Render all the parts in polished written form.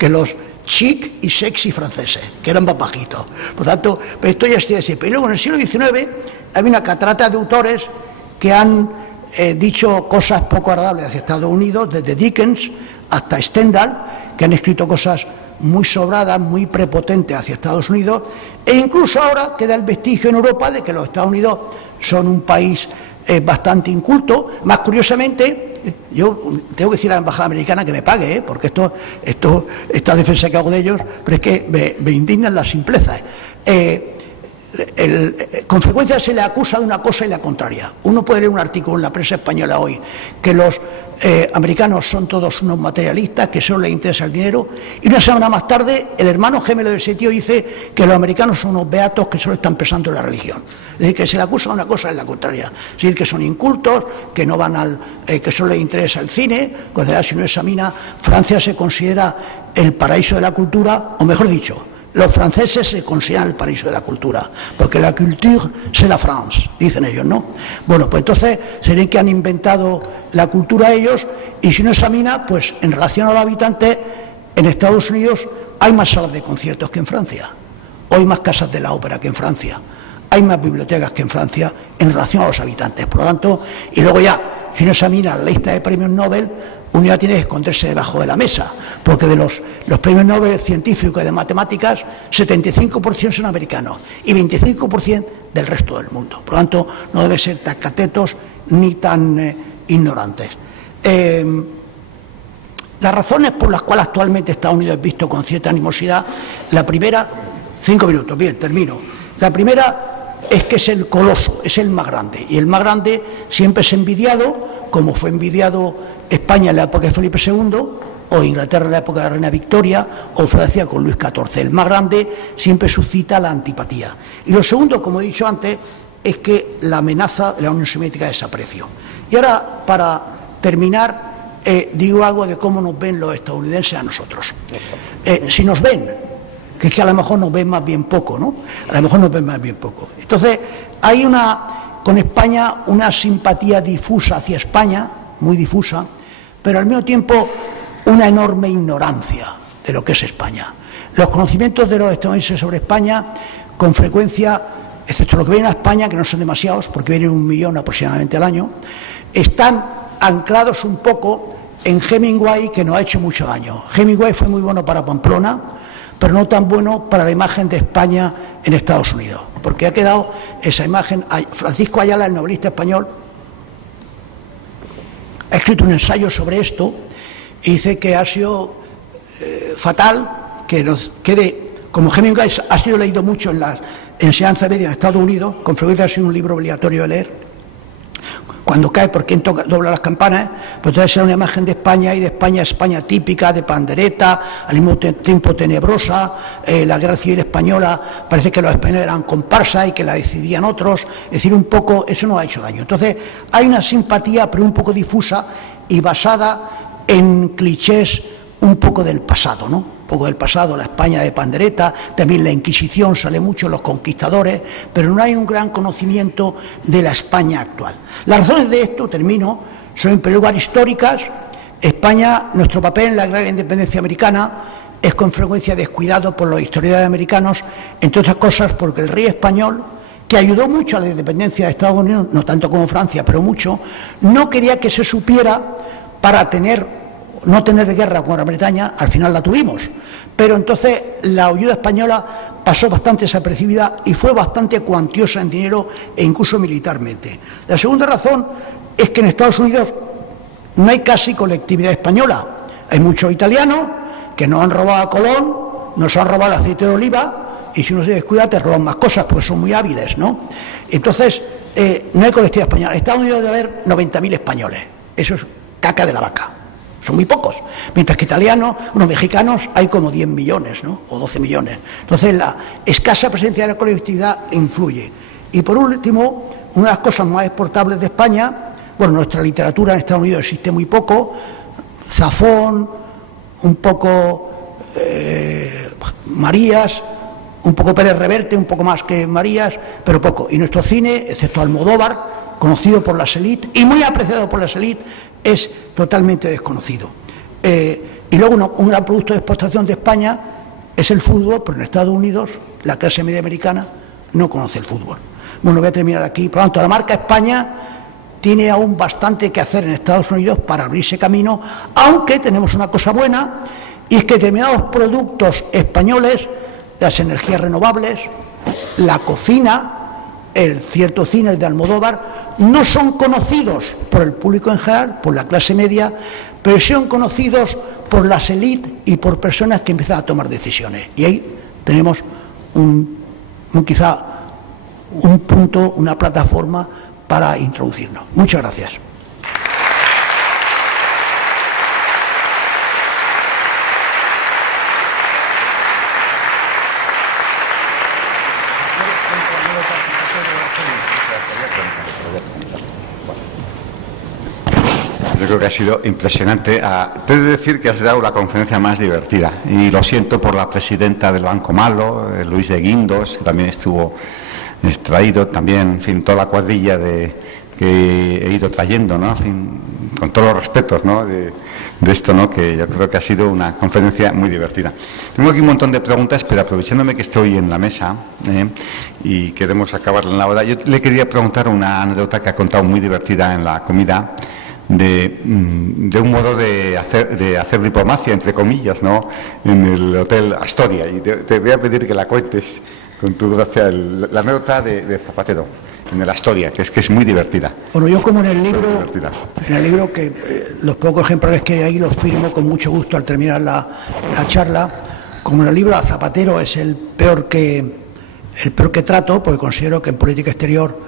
que los chic y sexy franceses, que eran más bajitos. Por tanto, esto ya se siempre. Y luego en el siglo XIX hay una catarata de autores que han dicho cosas poco agradables hacia Estados Unidos, desde Dickens hasta Stendhal, que han escrito cosas muy sobradas, muy prepotentes hacia Estados Unidos, e incluso ahora queda el vestigio en Europa de que los Estados Unidos son un país bastante inculto. Más curiosamente, yo tengo que decir a la embajada americana que me pague, porque esta defensa que hago de ellos, pero es que me indignan las simplezas. Con frecuencia se le acusa de una cosa y la contraria. Uno puede leer un artículo en la prensa española hoy que los americanos son todos unos materialistas, que solo les interesa el dinero, y una semana más tarde el hermano gemelo de ese tío dice que los americanos son unos beatos que solo están pensando en la religión. Es decir, que se le acusa de una cosa y la contraria. Es decir, que son incultos, que no van que solo les interesa el cine. Cuando si uno examina, Francia se considera el paraíso de la cultura, o mejor dicho, los franceses se consideran el paraíso de la cultura, porque la culture c'est la France, dicen ellos, ¿no? Bueno, pues entonces serían que han inventado la cultura ellos, y si uno examina, pues en relación a los habitantes, en Estados Unidos hay más salas de conciertos que en Francia, o hay más casas de la ópera que en Francia, hay más bibliotecas que en Francia en relación a los habitantes. Por lo tanto, y luego ya, si uno examina la lista de premios Nobel, uno ya tiene que esconderse debajo de la mesa, porque de los premios Nobel científicos y de matemáticas, 75% son americanos y 25% del resto del mundo. Por lo tanto, no deben ser tan catetos ni tan ignorantes. Las razones por las cuales actualmente Estados Unidos es visto con cierta animosidad, la primera, 5 minutos, bien, termino. La primera es que es el coloso, es el más grande, y el más grande siempre es envidiado, como fue envidiado España en la época de Felipe II, o Inglaterra en la época de la Reina Victoria, o Francia con Luis XIV. El más grande siempre suscita la antipatía. Y lo segundo, como he dicho antes, es que la amenaza de la Unión Soviética desapareció. Y ahora, para terminar, digo algo de cómo nos ven los estadounidenses a nosotros. Si nos ven, que es que a lo mejor nos ven más bien poco, ¿no? A lo mejor nos ven más bien poco. Entonces, hay con España una simpatía difusa hacia España, muy difusa, pero al mismo tiempo una enorme ignorancia de lo que es España. Los conocimientos de los estadounidenses sobre España, con frecuencia, excepto los que vienen a España, que no son demasiados, porque vienen 1 millón aproximadamente al año, están anclados un poco en Hemingway, que nos ha hecho mucho daño. Hemingway fue muy bueno para Pamplona, pero no tan bueno para la imagen de España en Estados Unidos, porque ha quedado esa imagen. Francisco Ayala, el novelista español, ha escrito un ensayo sobre esto y dice que ha sido fatal que nos quede, como Hemingway ha sido leído mucho en la enseñanza media en Estados Unidos, con frecuencia ha sido un libro obligatorio de leer. Cuando cae, ¿por quién dobla las campanas? Pues entonces era una imagen de España, y de España, España típica, de pandereta, al mismo tiempo tenebrosa. La Guerra Civil Española, parece que los españoles eran comparsas y que la decidían otros. Es decir, un poco, eso nos ha hecho daño. Entonces, hay una simpatía, pero un poco difusa y basada en clichés un poco del pasado, ¿no? Un poco del pasado, la España de pandereta, también la Inquisición, sale mucho, los conquistadores, pero no hay un gran conocimiento de la España actual. Las razones de esto, termino, son en primer lugar históricas. España, nuestro papel en la guerra de la independencia americana es con frecuencia descuidado por los historiadores americanos, entre otras cosas porque el rey español, que ayudó mucho a la independencia de Estados Unidos, no tanto como Francia, pero mucho, no quería que se supiera para no tener guerra con Gran Bretaña. Al final la tuvimos, pero entonces la ayuda española pasó bastante desapercibida y fue bastante cuantiosa en dinero e incluso militarmente. La segunda razón es que en Estados Unidos no hay casi colectividad española. Hay muchos italianos que nos han robado a Colón, nos han robado el aceite de oliva, y si uno se descuida te roban más cosas porque son muy hábiles, ¿no? Entonces, no hay colectividad española. En Estados Unidos debe haber 90.000 españoles. Eso es caca de la vaca. Son muy pocos, mientras que italianos, mexicanos, hay como 10 millones, ¿no? O 12 millones. Entonces, la escasa presencia de la colectividad influye. Y por último, una de las cosas más exportables de España, bueno, nuestra literatura en Estados Unidos existe muy poco, Zafón, un poco Marías, un poco Pérez Reverte, un poco más que Marías, pero poco. Y nuestro cine, excepto Almodóvar, conocido por las élites y muy apreciado por las élites, es totalmente desconocido. Y luego un gran producto de exportación de España es el fútbol, pero en Estados Unidos la clase media americana no conoce el fútbol. Bueno, voy a terminar aquí. Por lo tanto, la marca España tiene aún bastante que hacer en Estados Unidos para abrirse camino, aunque tenemos una cosa buena, y es que determinados productos españoles, las energías renovables, la cocina, el cierto cine, el de Almodóvar, no son conocidos por el público en general, por la clase media, pero son conocidos por las élites y por personas que empiezan a tomar decisiones. Y ahí tenemos quizá un punto, una plataforma para introducirnos. Muchas gracias. Yo creo que ha sido impresionante. Te he de decir que has dado la conferencia más divertida, y lo siento por la presidenta del Banco Malo, Luis de Guindos, que también estuvo extraído, también, en fin, toda la cuadrilla que he ido trayendo, ¿no? En fin, con todos los respetos, ¿no? de esto, ¿no? Que yo creo que ha sido una conferencia muy divertida. Tengo aquí un montón de preguntas, pero aprovechándome que estoy en la mesa y queremos acabar en la hora, yo le quería preguntar una anécdota que ha contado muy divertida en la comida, de un modo de hacer diplomacia, entre comillas, ¿no? En el Hotel Astoria, y te voy a pedir que la cuentes con tu gracia, la anécdota de Zapatero en el Astoria, que es muy divertida. Bueno, yo como en el libro que los pocos ejemplares que hay ahí los firmo con mucho gusto al terminar la charla, como en el libro a Zapatero es el peor que trato, porque considero que en política exterior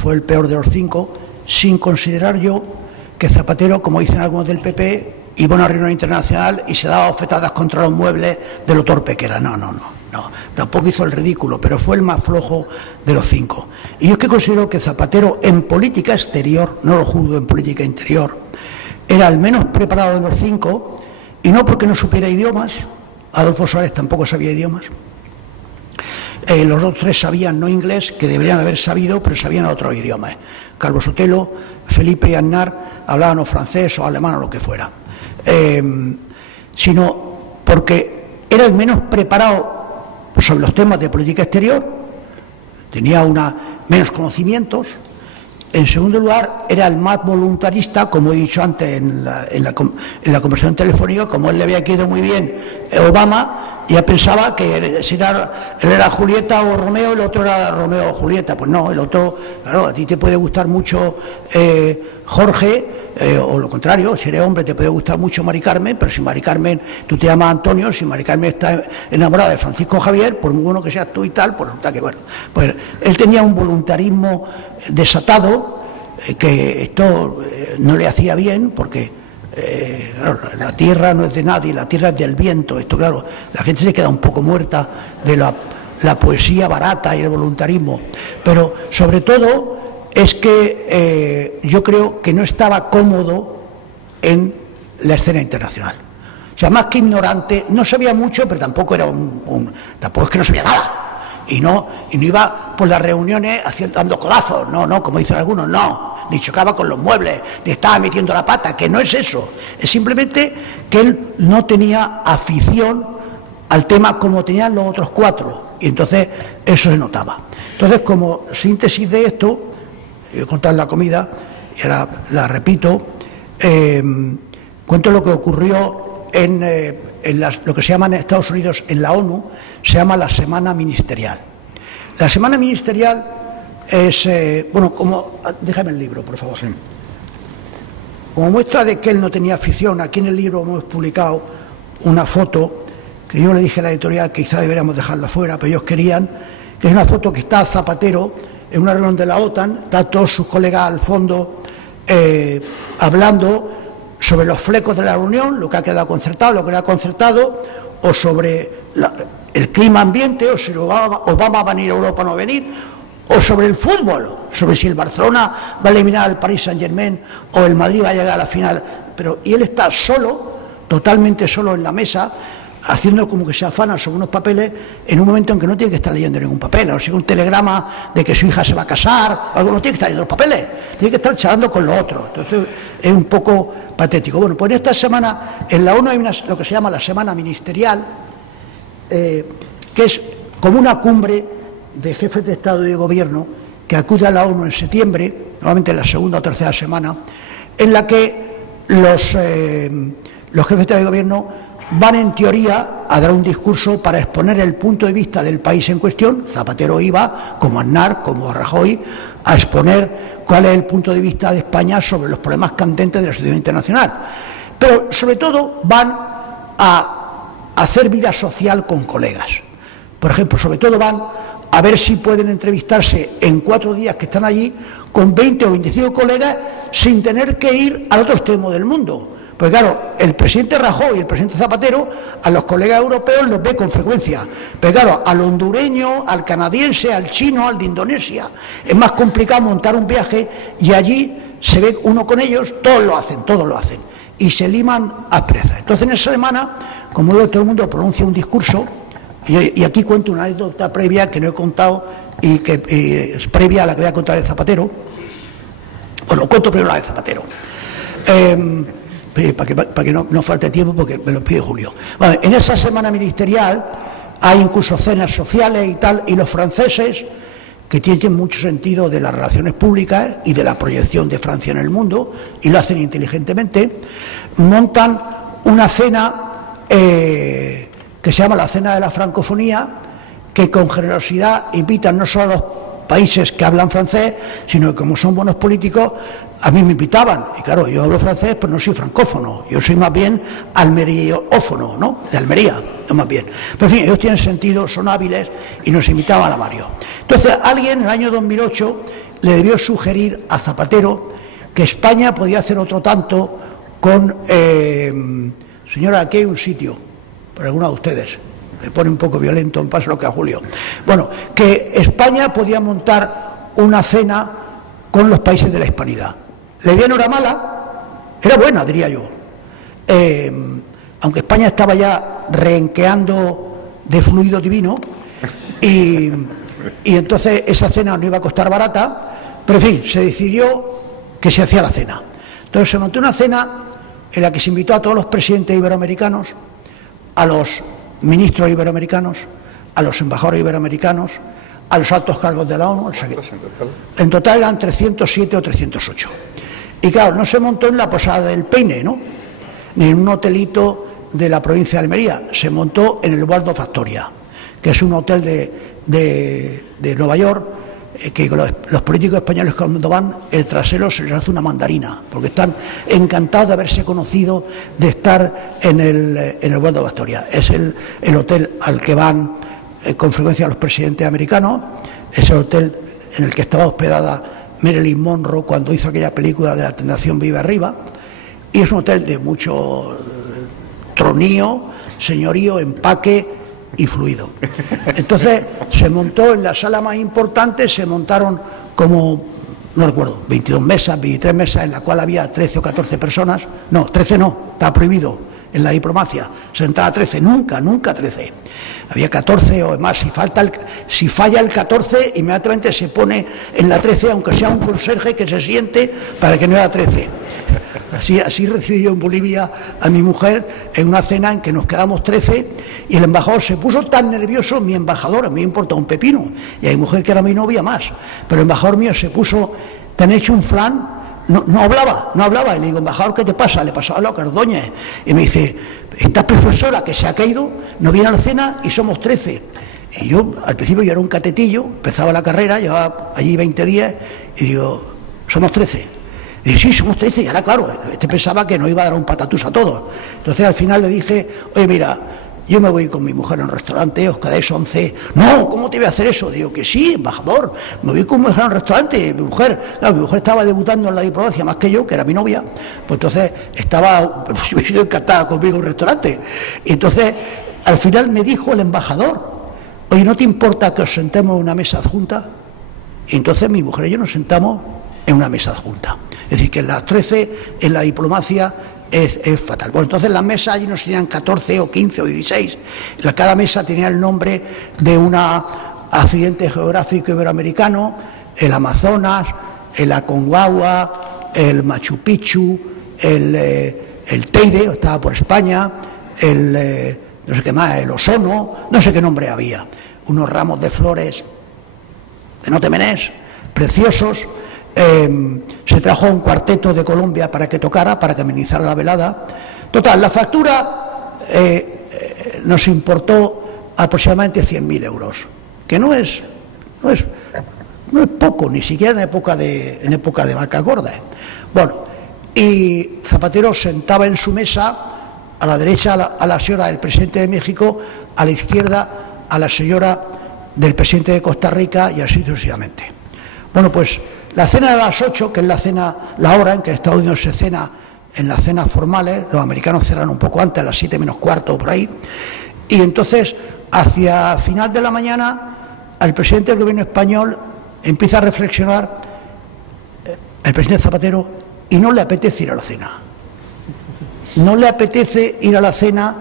fue el peor de los 5, sin considerar yo que Zapatero, como dicen algunos del PP, iba a una reunión internacional y se daba bofetadas contra los muebles de lo torpe que era. No, tampoco hizo el ridículo, pero fue el más flojo de los 5. Y yo es que considero que Zapatero en política exterior, no lo juzgo en política interior, era el menos preparado de los 5, y no porque no supiera idiomas. Adolfo Suárez tampoco sabía idiomas. Los otros 3 sabían no inglés, que deberían haber sabido, pero sabían otros idiomas. Calvo Sotelo, Felipe y Aznar hablaban o francés o alemán o lo que fuera. Sino porque era el menos preparado sobre los temas de política exterior, tenía menos conocimientos. En segundo lugar, era el más voluntarista, como he dicho antes en la conversación telefónica, como él le había quedado muy bien Obama, ya pensaba que él era Julieta o Romeo, el otro era Romeo o Julieta. Pues no, el otro, claro, a ti te puede gustar mucho Jorge, o lo contrario, si eres hombre te puede gustar mucho Mari Carmen, pero si Mari Carmen, tú te llamas Antonio, si Mari Carmen está enamorada de Francisco Javier, por muy bueno que seas tú y tal, pues resulta que, bueno, pues él tenía un voluntarismo desatado, que esto no le hacía bien, porque claro, la tierra no es de nadie, la tierra es del viento. Esto, claro, la gente se queda un poco muerta de la poesía barata y el voluntarismo, pero sobre todo es que yo creo que no estaba cómodo en la escena internacional. O sea, más que ignorante, no sabía mucho, pero tampoco era tampoco es que no sabía nada. Y no iba por las reuniones dando codazos, no, como dicen algunos, no, ni chocaba con los muebles, ni estaba metiendo la pata, que no es eso. Es simplemente que él no tenía afición al tema como tenían los otros 4, y entonces eso se notaba. Entonces, como síntesis de esto, voy a contar la comida, y ahora la repito, cuento lo que ocurrió en lo que se llama en Estados Unidos, en la ONU, se llama la Semana Ministerial. La Semana Ministerial es, déjame el libro, por favor. Sí. Como muestra de que él no tenía afición, aquí en el libro hemos publicado una foto, que yo le dije a la editorial que quizá deberíamos dejarla fuera, pero ellos querían, que es una foto que está Zapatero en una reunión de la OTAN, está todos sus colegas al fondo hablando sobre los flecos de la reunión, lo que ha quedado concertado, lo que no ha concertado, o sobre el clima ambiente, o si Obama va a venir a Europa o no va a venir, o sobre el fútbol, sobre si el Barcelona va a eliminar al Paris Saint-Germain o el Madrid va a llegar a la final. Y él está solo, totalmente solo en la mesa, haciendo como que se afana sobre unos papeles en un momento en que no tiene que estar leyendo ningún papel, o sea, un telegrama de que su hija se va a casar, o algo, no tiene que estar leyendo los papeles, tiene que estar charlando con los otros. Entonces es un poco patético. Bueno, pues en esta semana en la ONU hay lo que se llama la Semana Ministerial, que es como una cumbre de jefes de Estado y de Gobierno que acude a la ONU en septiembre, normalmente en la segunda o tercera semana, en la que los jefes de Estado y de Gobierno van en teoría a dar un discurso para exponer el punto de vista del país en cuestión. Zapatero iba, como Aznar, como Rajoy, a exponer cuál es el punto de vista de España sobre los problemas candentes de la situación internacional. Pero sobre todo van a hacer vida social con colegas. Por ejemplo, sobre todo van a ver si pueden entrevistarse en 4 días que están allí con 20 o 25 colegas sin tener que ir al otro extremo del mundo. Porque claro, el presidente Rajoy y el presidente Zapatero a los colegas europeos los ve con frecuencia. Pero claro, al hondureño, al canadiense, al chino, al de Indonesia, es más complicado montar un viaje y allí se ve uno con ellos, todos lo hacen. Y se liman asperezas. Entonces en esa semana, como digo, todo el mundo pronuncia un discurso. Y aquí cuento una anécdota previa que no he contado y que es previa a la que voy a contar de Zapatero. Bueno, cuento primero la de Zapatero. Para que no falte tiempo, porque me lo pide Julio. Bueno, en esa semana ministerial hay incluso cenas sociales y tal, y los franceses, que tienen mucho sentido de las relaciones públicas y de la proyección de Francia en el mundo, y lo hacen inteligentemente, montan una cena que se llama la Cena de la Francofonía, que con generosidad invitan no solo a los países que hablan francés, sino que como son buenos políticos, a mí me invitaban. Y claro, yo hablo francés, pero no soy francófono, yo soy más bien almeriófono, ¿no? De Almería, no más bien. Pero en fin, ellos tienen sentido, son hábiles y nos invitaban a varios. Entonces, alguien en el año 2008 le debió sugerir a Zapatero que España podía hacer otro tanto con, señora, aquí hay un sitio, por alguno de ustedes, me pone un poco violento, en paso lo que a Julio. Bueno, que España podía montar una cena con los países de la hispanidad. La idea no era mala, era buena, diría yo. Aunque España estaba ya renqueando de fluido divino, y entonces esa cena no iba a costar barata, pero en fin, se decidió que se hacía la cena. Entonces se montó una cena en la que se invitó a todos los presidentes iberoamericanos, a los ministros iberoamericanos, a los embajadores iberoamericanos, a los altos cargos de la ONU. En total eran 307 o 308. Y claro, no se montó en la Posada del Peine, ¿no?, ni en un hotelito de la provincia de Almería, se montó en el Waldorf Astoria, que es un hotel de Nueva York, que los políticos españoles cuando van, el trasero se les hace una mandarina, porque están encantados de haberse conocido, de estar en el Waldorf Astoria. Es el hotel al que van con frecuencia los presidentes americanos, es el hotel en el que estaba hospedada Marilyn Monroe cuando hizo aquella película de La tentación vive arriba, y es un hotel de mucho tronío, señorío, empaque y fluido. Entonces se montó en la sala más importante, se montaron como, no recuerdo, 22 mesas, 23 mesas, en la cual había 13 o 14 personas. No, 13 no, está prohibido en la diplomacia, se entraba a 13, nunca 13. Había 14 o más, si falla el 14, inmediatamente se pone en la 13, aunque sea un conserje que se siente para que no haya 13. Así recibí yo en Bolivia a mi mujer en una cena en que nos quedamos 13 y el embajador se puso tan nervioso, mi embajador, a mí me importa un pepino, y a mi mujer que era mi novia más, pero el embajador mío se puso tan hecho un flan, no hablaba, y le digo, embajador, ¿qué te pasa? Le pasaba a Cardóñez, y me dice, esta profesora que se ha caído no viene a la cena y somos 13. Y yo, al principio yo era un catetillo, empezaba la carrera, llevaba allí 20 días, y digo, somos 13. Y sí, somos 13, y ahora claro, pensaba que nos iba a dar un patatús a todos. Entonces al final le dije, oye, mira, yo me voy con mi mujer a un restaurante, os quedáis 11. No, ¿cómo te voy a hacer eso? Digo, que sí, embajador, me voy con mi mujer a un restaurante. Mi mujer estaba debutando en la diplomacia más que yo, que era mi novia, pues entonces yo he sido encantada conmigo en un restaurante. Y entonces al final me dijo el embajador, oye, ¿no te importa que os sentemos en una mesa adjunta? Y entonces mi mujer y yo nos sentamos en una mesa adjunta. Es decir, que en las 13, en la diplomacia, es fatal. Bueno, entonces las mesas allí nos tenían 14 o 15 o 16. Cada mesa tenía el nombre de un accidente geográfico iberoamericano: el Amazonas, el Aconcagua, el Machu Picchu, el Teide, estaba por España, no sé qué más, el Ozono, no sé qué nombre había. Unos ramos de flores de no te menés, preciosos. Se trajo un cuarteto de Colombia para que tocara, para que amenizara la velada. Total, la factura nos importó aproximadamente 100.000 euros, que no es poco, ni siquiera en época de vacas gordas. Bueno, y Zapatero sentaba en su mesa, a la derecha a la señora del presidente de México, a la izquierda a la señora del presidente de Costa Rica, y así sucesivamente. Bueno, pues la cena de las 8, que es la hora en que Estados Unidos se cena en las cenas formales, los americanos cerran un poco antes, a las 7 menos cuarto o por ahí, y entonces hacia final de la mañana el presidente del gobierno español empieza a reflexionar, el presidente Zapatero, y no le apetece ir a la cena. No le apetece ir a la cena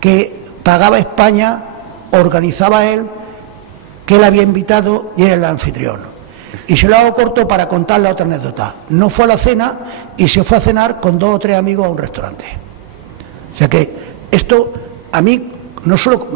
que pagaba España, organizaba él, que él había invitado y era el anfitrión. Y se lo hago corto para contar la otra anécdota. No fue a la cena y se fue a cenar con 2 o 3 amigos a un restaurante. O sea que esto a mí, no solo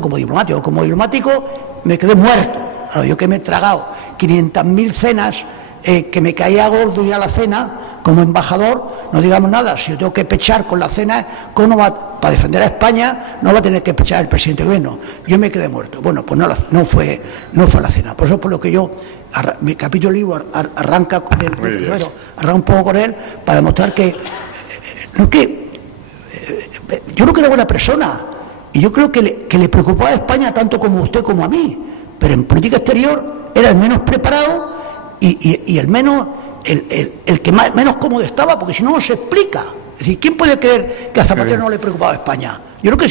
como diplomático me quedé muerto. Claro, yo que me he tragado 500.000 cenas, que me caía gordo ir a la cena como embajador, no digamos nada. Si yo tengo que pechar con la cena, ¿cómo va? Para defender a España no va a tener que pechar el presidente del gobierno. Yo me quedé muerto. Bueno, pues no fue a la cena. Por eso es por lo que yo, mi capítulo del libro arranca un poco con él, para demostrar que yo creo que era buena persona, y yo creo que le preocupaba a España tanto como a usted como a mí, pero en política exterior era el menos preparado y el menos, el que menos cómodo estaba, porque si no se explica. Es decir, ¿quién puede creer que a Zapatero no le preocupaba a España? Yo creo que sí.